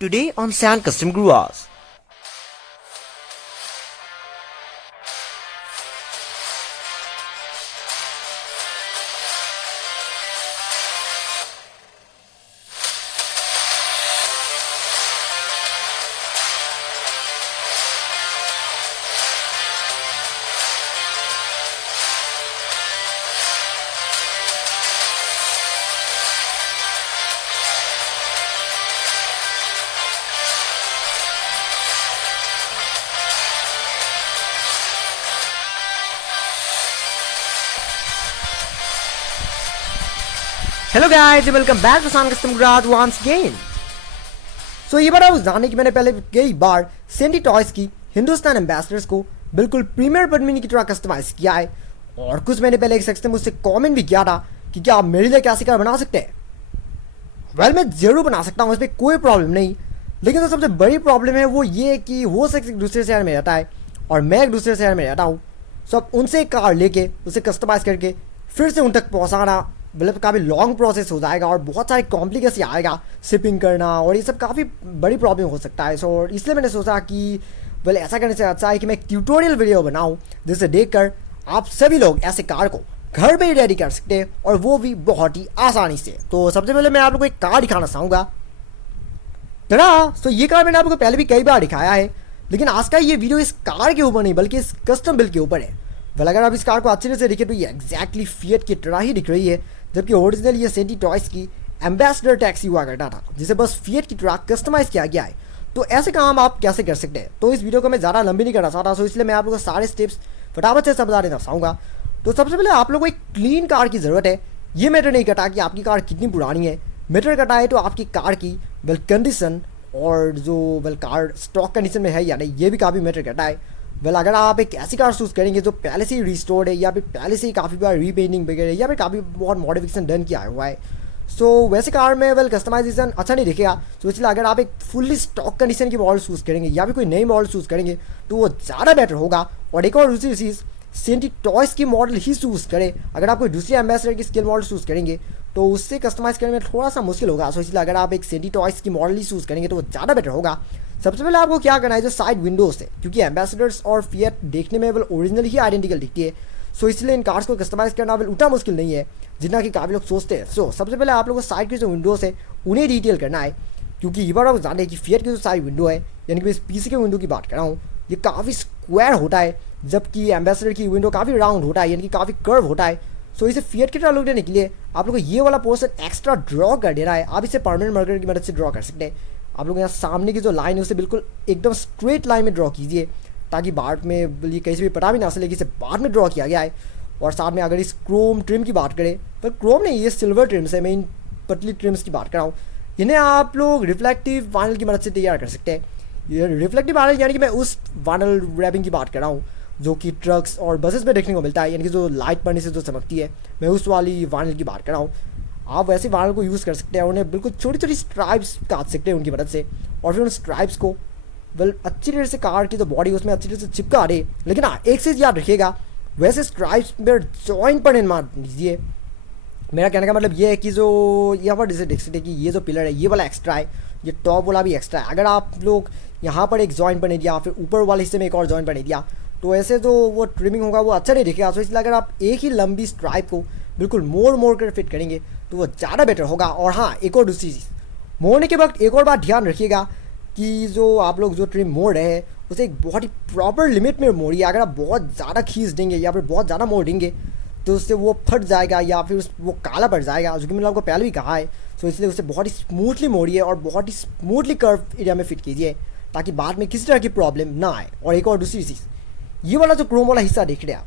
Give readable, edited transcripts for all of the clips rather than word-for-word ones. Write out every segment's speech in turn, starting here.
Today on Sand Custom Gruvas. Hello guys, welcome back to Sand Custom Gruvas once again. So ये बार आप जाने की मैंने पहले कई बार सेंटी टॉयज की हिंदुस्तान एम्बेसडर्स को बिल्कुल प्रीमियर बर्डमिनी की तरह कस्टमाइज किया है और कुछ महीने पहले एक शख्स ने मुझसे कमेंट भी किया था कि क्या आप मेरे लिए कैसी कार बना सकते हैं। वेल मैं जरूर बना सकता हूँ, इस पर कोई प्रॉब्लम नहीं, लेकिन जो सबसे बड़ी प्रॉब्लम है वो ये कि वो शख्स एक दूसरे शहर में रहता है और मैं एक दूसरे शहर में रहता हूँ। सो अब उनसे एक कार लेके उसे कस्टमाइज़ करके फिर से उन तक पहुँचाना मतलब काफ़ी लॉन्ग प्रोसेस हो जाएगा और बहुत सारी कॉम्प्लिकेसी आएगा, शिपिंग करना और ये सब काफ़ी बड़ी प्रॉब्लम हो सकता है। सो इसलिए मैंने सोचा कि ऐसा करने से अच्छा है कि मैं एक ट्यूटोरियल वीडियो बनाऊं जिसे देखकर आप सभी लोग ऐसे कार को घर पे ही रेडी कर सकते हैं और वो भी बहुत ही आसानी से। तो सबसे पहले मैं आप लोगों को एक कार दिखाना चाहूँगा। तो ये कार मैंने आप लोगों को पहले भी कई बार दिखाया है, लेकिन आज का ये वीडियो इस कार के ऊपर नहीं बल्कि इस कस्टम बिल्ड के ऊपर है। अगर आप इस कार को अच्छे से देखें तो ये एग्जैक्टली फिएट की तरह ही दिख रही है, जबकि ओरिजिनल ये सेंटी टॉयज की एम्बेसडर टैक्सी हुआ करता था जिसे बस फिएट की तरह कस्टमाइज किया गया है। तो ऐसे काम आप कैसे कर सकते हैं, तो इस वीडियो को मैं ज़्यादा लंबी नहीं करना चाहता, सो इसलिए मैं आप लोगों को सारे स्टेप्स फटाफट से समझा देना चाहूँगा। तो सबसे पहले आप लोगों को एक क्लीन कार की ज़रूरत है। ये मैटर नहीं करता कि आपकी कार कितनी पुरानी है, मैटर करता है तो आपकी कार की कंडीशन और जो कार स्टॉक कंडीशन में है या नहीं, ये भी काफ़ी मैटर करता है। अगर आप एक ऐसी कार चूज़ करेंगे जो पहले से ही रिस्टोर्ड है या फिर पहले से ही काफ़ी बार रीपेंटिंग वगैरह या फिर काफ़ी बहुत मॉडिफिकेशन डन किया हुआ है, सो वैसे कार में कस्टमाइजेशन अच्छा नहीं दिखेगा। तो इसलिए अगर आप एक फुल्ली स्टॉक कंडीशन की मॉडल चूज़ करेंगे या फिर कोई नई मॉडल चूज़ करेंगे तो वो ज़्यादा बेटर होगा। और एक और दूसरी चीज़, सेंटी टॉयज की मॉडल ही चूज़ करें। अगर आप कोई दूसरी एम्बेसडर की स्केल मॉडल चूज़ करेंगे तो उससे कस्टमाइज़ करने में थोड़ा सा मुश्किल होगा। सो इसलिए अगर आप एक सेंटी टॉयज की मॉडल ही चूज़ करेंगे तो वो ज़्यादा बेटर होगा। सबसे पहले आपको क्या करना है, जो साइड विंडोज है, क्योंकि एम्बेसडर्स और फिएट देखने में ओरिजिनल ही आइडेंटिकल दिखती है, सो इसलिए इन कार्स को कस्टमाइज़ करना उतना मुश्किल नहीं है जितना कि काफ़ी लोग सोचते हैं। सो सबसे पहले आप लोगों को साइड की जो विंडोज़ है उन्हें डिटेल करना है, क्योंकि ये बार आप जाने कि फिएट की जो साइड विंडो है यानी कि इस पीसी के विंडो की बात कर रहा हूँ, ये काफ़ी स्क्वायर होता है जबकि एम्बेसडर की विंडो काफ़ी राउंड होता है यानी कि काफ़ी कर्व होता है। सो इसे फिएट की तरह लुक देने के लिए आप लोग को ये वाला पोर्शन एक्स्ट्रा ड्रॉ कर देना है। आप इसे परमानेंट मार्कर की मदद से ड्रॉ कर सकते हैं। आप लोग यहाँ सामने की जो लाइन है उसे बिल्कुल एकदम स्ट्रेट लाइन में ड्रॉ कीजिए ताकि बाद में ये कहीं से भी पता भी ना चले कि इसे बाद में ड्रॉ किया गया है। और साथ में अगर इस क्रोम ट्रिम की बात करें, पर क्रोम नहीं, ये सिल्वर ट्रिम्स है, मैं इन पतली ट्रिम्स की बात कर रहा हूँ। इन्हें आप लोग रिफ्लेक्टिव वाइनल की मदद से तैयार कर सकते हैं। ये रिफ्लेक्टिव वाइनल यानी कि मैं उस वाइनल रैपिंग की बात कर रहा हूँ जो कि ट्रक्स और बसेस में देखने को मिलता है, यानी कि जो लाइट पड़ने से जो चमकती है, मैं उस वाली वाइनल की बात कर रहा हूँ। आप वैसे वाइनल को यूज़ कर सकते हैं, उन्हें बिल्कुल छोटी छोटी स्ट्राइप्स काट सकते हैं उनकी मदद से और फिर उन स्ट्राइप्स को अच्छी तरह से कार की जो बॉडी उसमें अच्छी तरह से चिपका दे। लेकिन हाँ, एक चीज़ याद रखिएगा, वैसे स्ट्राइप्स में जॉइंट पर मार दीजिए। मेरा कहने का मतलब ये है कि जो यहाँ पर जैसे देख सकते हैं कि ये जो पिलर है ये वाला एक्स्ट्रा है, ये टॉप वाला भी एक्स्ट्रा है। अगर आप लोग यहाँ पर एक जॉइंट बने दिया फिर ऊपर वाले हिस्से में एक और जॉइंट बने दिया तो ऐसे जो वो ट्रिमिंग होगा वो अच्छा नहीं दिखेगा। तो इसलिए अगर आप एक ही लंबी स्ट्राइप को बिल्कुल मोड़ कर फिट करेंगे तो वो ज़्यादा बेटर होगा। और हाँ, एक और दूसरी चीज़, मोड़ने के वक्त एक और बात ध्यान रखिएगा कि जो आप लोग जो ट्रिम मोड़ रहे हैं उसे एक बहुत ही प्रॉपर लिमिट में मोड़िए। अगर आप बहुत ज़्यादा खींच देंगे या फिर बहुत ज़्यादा मोड़ देंगे तो उससे वो फट जाएगा या फिर वो काला पड़ जाएगा, जो कि मैंने आपको पहले भी कहा है। सो इसलिए उसे बहुत ही स्मूथली मोड़िए और बहुत ही स्मूथली कर्व एरिया में फिट कीजिए ताकि बाद में किसी तरह की प्रॉब्लम ना आए। और एक और दूसरी चीज़, ये वाला जो क्रोम वाला हिस्सा देख रहे हैं आप,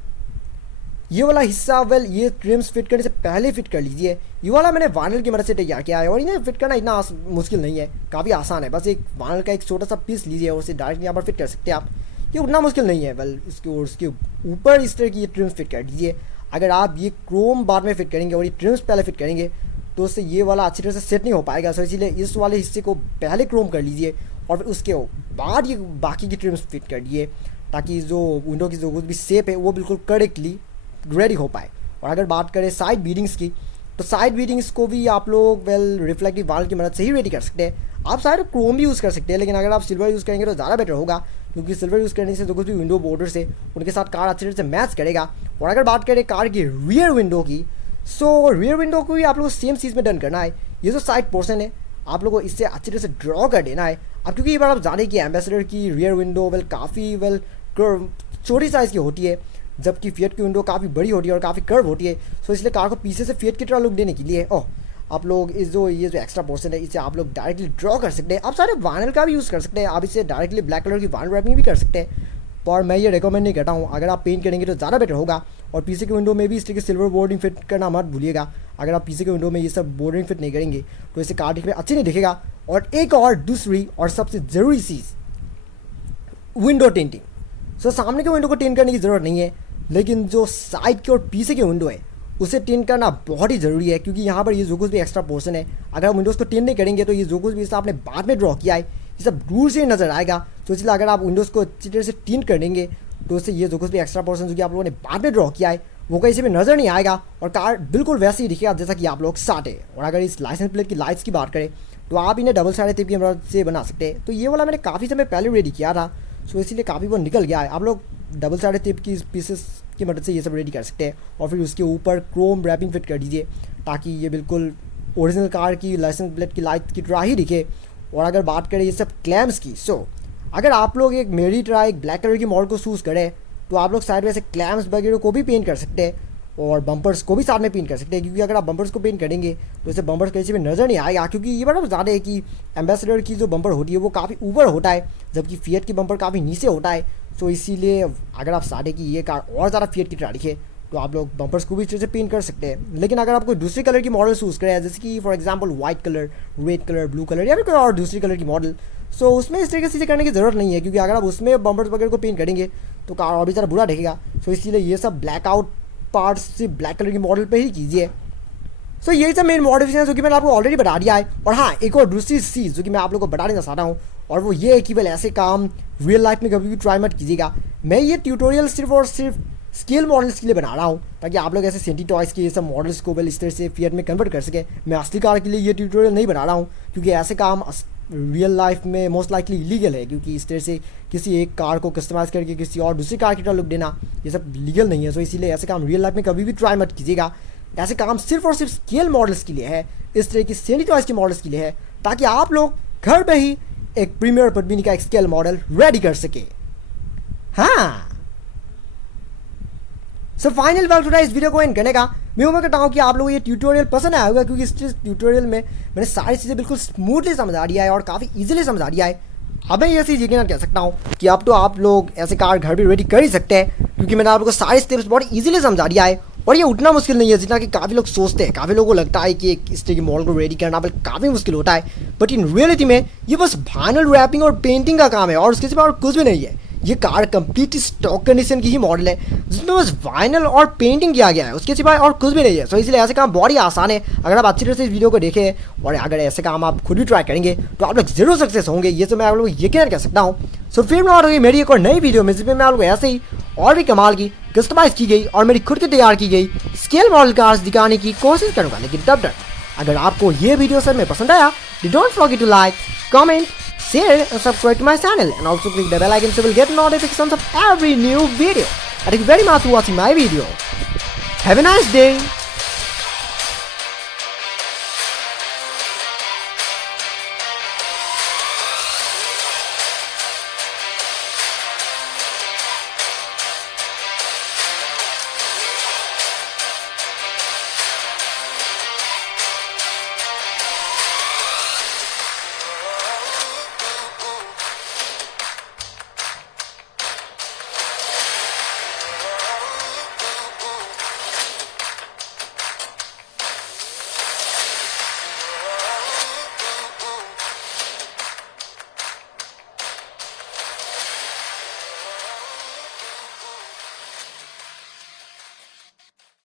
ये वाला हिस्सा ये ट्रिम्स फिट करने से पहले फिट कर लीजिए। ये वाला मैंने वाइनल की मदद से तैयार किया है और इन्हें फिट करना इतना मुश्किल नहीं है, काफ़ी आसान है। बस एक वाइनल का एक छोटा सा पीस लीजिए और उसे डायरेक्ट यहाँ पर फिट कर सकते हैं आप, ये उतना मुश्किल नहीं है। उसके ऊपर इस तरह की ये ट्रिम्स फिट कर दीजिए। अगर आप ये क्रोम बाद में फिट करेंगे और ये ट्रिम्स पहले फिट करेंगे तो उससे ये वाला अच्छी तरह से सेट नहीं हो पाएगा। सो इसीलिए इस वाले हिस्से को पहले क्रोम कर लीजिए और फिर उसके बाद ये बाकी की ट्रिम्स फिट कर दिए ताकि जो विंडो की जो भी शेप है वो बिल्कुल करेक्टली रेडी हो पाए। और अगर बात करें साइड बीडिंग्स की, तो साइड बीडिंग्स को भी आप लोग रिफ्लेक्टिव वाल की मदद से ही रेडी कर सकते हैं। आप सारे क्रोम भी यूज़ कर सकते हैं, लेकिन अगर आप सिल्वर यूज़ करेंगे तो ज़्यादा बेटर होगा, क्योंकि सिल्वर यूज़ करने से जो कुछ भी विंडो बॉर्डर्स है उनके साथ कार अच्छी तरह से मैच करेगा। और अगर बात करें कार की रियर विंडो की, सो रियर विंडो को भी आप लोगों को सेम चीज़ में डन करना है। ये जो साइड पोर्शन है आप लोगों को इससे अच्छी तरह से ड्रॉ कर देना है। अब क्योंकि ये बार आप जाने की एम्बेसडर की रियर विंडो काफ़ी छोटी साइज़ की होती है, जबकि फिएट की विंडो काफ़ी बड़ी होती है और काफ़ी कर्व होती है। सो इसलिए कार को पीछे से फिएट की तरह लुक देने के लिए आप लोग ये जो एक्स्ट्रा पोर्शन है इसे आप लोग डायरेक्टली ड्रॉ कर सकते हैं। आप सारे वाइनल का भी यूज़ कर सकते हैं, आप इसे डायरेक्टली ब्लैक कलर की वाइनल रैपिंग भी कर सकते हैं, पर मैं ये रिकमेंड नहीं करता हूँ। अगर आप पेंट करेंगे तो ज़्यादा बेटर होगा। और पीछे के विंडो में भी इस तरीके सिल्वर बोर्डिंग फिट करना मत भूलिएगा। अगर आप पीछे के विंडो में ये सब बोर्डिंग फिट नहीं करेंगे तो इसे कार दिखने में अच्छी नहीं दिखेगा। और एक और दूसरी और सबसे ज़रूरी चीज़, विंडो टिंटिंग। सो सामने के विंडो को टिंट करने की ज़रूरत नहीं है, लेकिन जो साइड के और पीछे के विंडो है उसे टिंट करना बहुत ही ज़रूरी है, क्योंकि यहाँ पर ये जो कुछ भी एक्स्ट्रा पोर्शन है अगर आप विंडोज़ को टिंट नहीं करेंगे तो ये जो कुछ भी इससे आपने बाद में ड्रॉ किया है ये सब दूर से नज़र आएगा। तो इसलिए अगर आप विंडोज़ को अच्छी तरह से टिंट कर देंगे तो उससे ये जो कुछ भी एक्स्ट्रा पोर्शन जो कि आप लोगों ने बाद में ड्रॉ किया है वो कहीं से भी नज़र नहीं आएगा और कार बिल्कुल वैसे ही दिखेगा जैसा कि आप लोग चाहते हैं। और अगर इस लाइसेंस प्लेट की लाइट्स की बात करें तो आप इन्हें डबल साइडेड टेप की मदद से बना सकते हैं। तो ये वाला मैंने काफ़ी समय पहले रेडी किया था, सो इसीलिए काफ़ी वो निकल गया है। आप लोग डबल साइडेड टेप की पीसेस की मदद से ये सब रेडी कर सकते हैं और फिर उसके ऊपर क्रोम रैपिंग फिट कर दीजिए ताकि ये बिल्कुल ओरिजिनल कार की लाइसेंस प्लेट की लाइट की तरह ही दिखे। और अगर बात करें ये सब क्लैम्स की, सो अगर आप लोग एक मेरी तरह एक ब्लैक कलर की मॉडल को चूज़ करें तो आप लोग साइड में से क्लैम्स वगैरह को भी पेंट कर सकते हैं और बम्पर्स को भी साथ में पेंट कर सकते हैं, क्योंकि अगर आप बम्पर्स को पेंट करेंगे तो इससे बम्पर्स कहीं से भी नज़र नहीं आएगा। क्योंकि ये बड़ा ज़्यादा है कि एम्बेसडर की जो बम्पर होती है वो काफ़ी ऊपर होता है, जबकि फिएट की बम्पर काफ़ी नीचे होता है। तो इसीलिए अगर आप चाहते कि ये कार और ज़्यादा फिएट की तरह दिखे तो आप लोग बम्पर्स को भी इस तरह से पेंट कर सकते हैं। लेकिन अगर आप कोई दूसरी कलर की मॉडल चूज़ करें, जैसे कि for example white colour, red colour, blue colour या फिर कोई और दूसरी कलर की मॉडल, सो उसमें इस तरीके से करने की ज़रूरत नहीं है, क्योंकि अगर आप उसमें बम्पर्स वगैरह को पेंट करेंगे तो कार और भी ज़्यादा बुरा दिखेगा। सो इसीलिए ये सब ब्लैक आउट पार्ट्स से ब्लैक कलर की मॉडल पे ही कीजिए। सो यही सब मेन मॉडिफिकेशन जो कि मैंने आपको ऑलरेडी बता दिया है। और हाँ, एक और दूसरी चीज़ जो कि मैं आप लोगों को बता देना चाहता हूँ, और वो ये है कि वेल ऐसे काम रियल लाइफ में कभी भी ट्राई मत कीजिएगा। मैं ये ट्यूटोरियल सिर्फ और सिर्फ स्केल मॉडल्स के लिए बना रहा हूँ ताकि आप लोग ऐसे सेंटी टॉयज़ के ये सब मॉडल्स को वेल इस तरह से फिएट में कन्वर्ट कर सकें। मैं असली कार के लिए ये ट्यूटोरियल नहीं बना रहा हूँ, क्योंकि ऐसे काम रियल लाइफ में मोस्ट लाइकली इलीगल है, क्योंकि इस तरह से किसी एक कार को कस्टमाइज़ करके किसी और दूसरी कार की तरह लुक देना ये सब लीगल नहीं है। सो इसीलिए ऐसे काम रियल लाइफ में कभी भी ट्राई मत कीजिएगा। ऐसे काम सिर्फ और सिर्फ स्केल मॉडल्स के लिए है, इस तरह की सेंटी टॉयज़ के मॉडल्स के लिए है, ताकि आप लोग घर पे ही एक प्रीमियर पद्मिनी का एक स्केल मॉडल रेडी कर सके। हाँ, सो फाइनल वर्क टुडे इस वीडियो को एंड करने का मैं उम्मीद करता हूँ कि आप लोगों को ये ट्यूटोरियल पसंद आया होगा, क्योंकि इस ट्यूटोरियल में मैंने सारी चीज़ें बिल्कुल स्मूथली समझा दिया है और काफ़ी इजीली समझा दिया है। अब मैं ये चीज़ यकीन कह सकता हूँ कि अब तो आप लोग ऐसे कार घर भी रेडी कर ही सकते हैं, क्योंकि मैंने आप लोगों को सारे स्टेप्स बहुत इजीली समझा दिया है। और ये उतना मुश्किल नहीं है जितना कि काफ़ी लोग सोचते हैं। काफ़ी लोगों को लगता है कि इस तरह की मॉडल को रेडी करना काफ़ी मुश्किल होता है, बट इन रियलिटी में ये बस वाइनल रैपिंग और पेंटिंग का काम है और उसके सिवा और कुछ भी नहीं है। ये कार कंप्लीट स्टॉक कंडीशन की ही मॉडल है जिसमें बस वाइनल और पेंटिंग किया गया है, उसके सिवाय और कुछ भी नहीं है। सो इसलिए ऐसे काम बहुत ही आसान है। अगर आप अच्छी तरह से इस वीडियो को देखें और अगर ऐसे काम आप खुद भी ट्राई करेंगे तो आप लोग जरूर सक्सेस होंगे, ये तो मैं आप लोगों को यकीन कह सकता हूँ। सो फिर मैं होगी मेरी एक और नई वीडियो में, जिसमें मैं आप लोग ऐसे ही और भी कमाल की कस्टमाइज की गई और मेरी खुद की तैयार की गई स्केल मॉडल कार्स दिखाने की कोशिश करूँगा। लेकिन तब तक अगर आपको ये वीडियो सर में पसंद आया तो don't forget to like, comment, share and subscribe to my channel, and also click the bell icon so you will get notifications of every new video. Thank you very much for watching my video. Have a nice day.